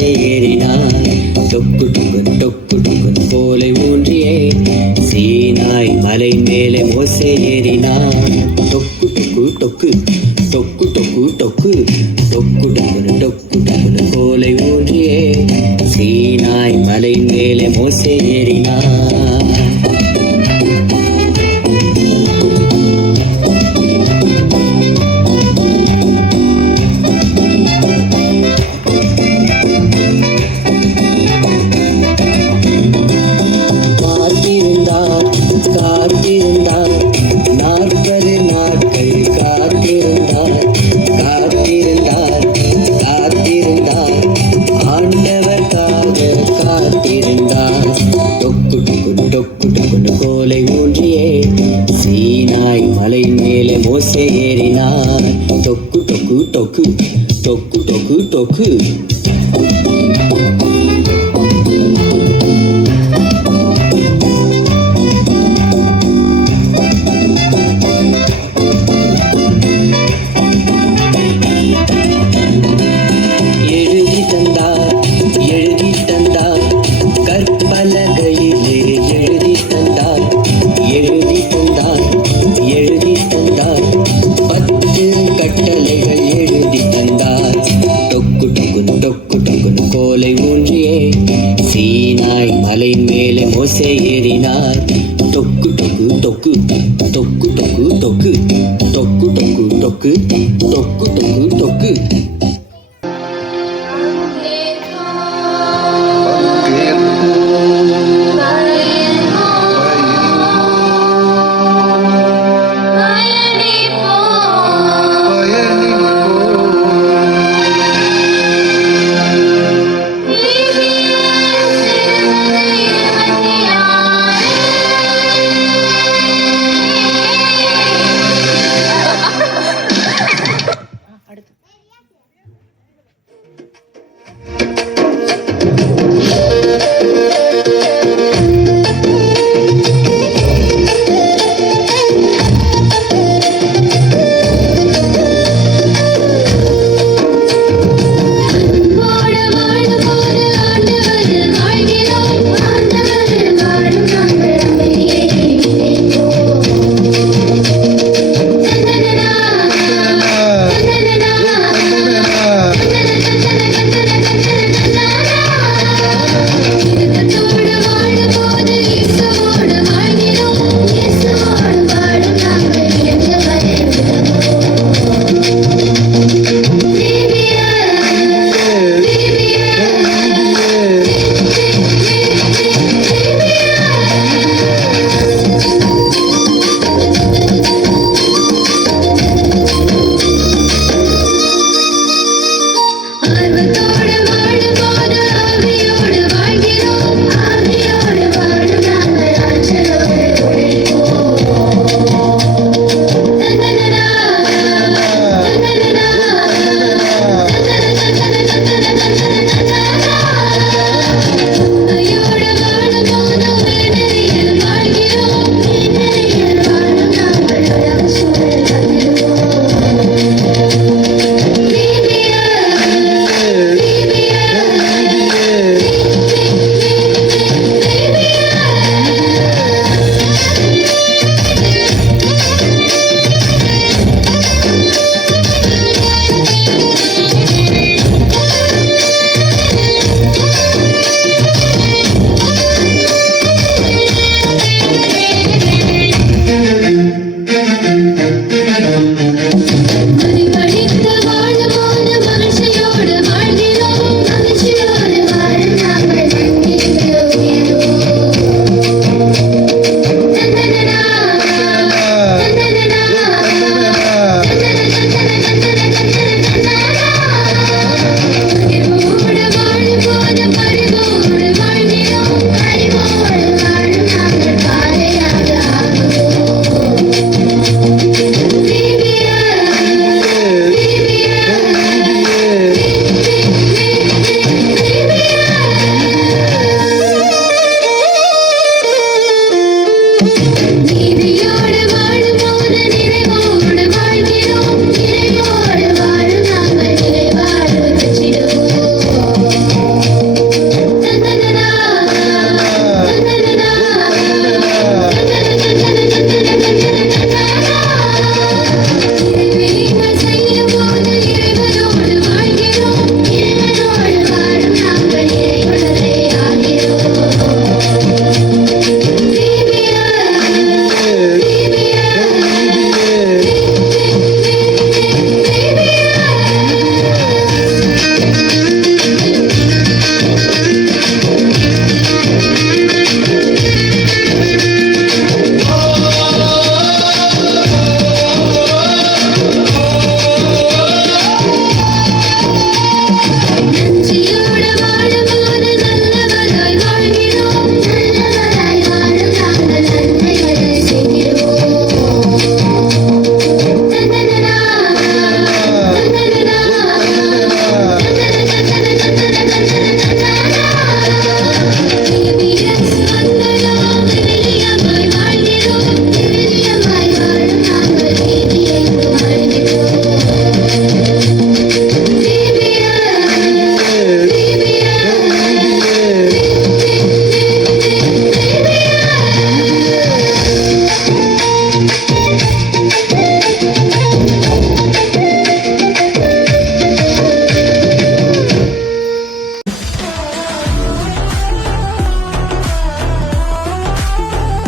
மோசே ஏறினார். டொக்கு டொக்கு டொக்கு டொக்கு கோலை ஊன்றியே சீனாய் மலை மேலே மோசே ஏறினார். டொக்கு டொக்கு டொக்கு டொக்கு டொக்கு டொக்கு டொக்கு டொக்கு டொக்கு டொக்கு கோலை ஊன்றியே சீனாய் மலை மேலே மோசே ஏறினார். கோலை ஊன்றியே சீனாய் மலை மேலே மோசே ஏறினார். டொக்கு டொக்கு டொக்கு டொக்கு டொக்கு டொக்கு எழுதி தந்தார் எழுதி தந்தார் கற்பலகையிலே எழுதி தந்தார் எழுதி தந்தார் எழுதி தந்தார் 10 கட்டளைகள் எழுதி தந்தார். டொக்கு டொக்கு டொக்கு டொக்கு கோலை ஊன்றியே சீனாய் மலை மேலே மோசே ஏறினார். டொக்கு டொக்கு டொக்கு டொக்கு டொக்கு டொக்கு டொக்கு டொக்கு டொக்கு டொக்கு டொக்கு டொக்கு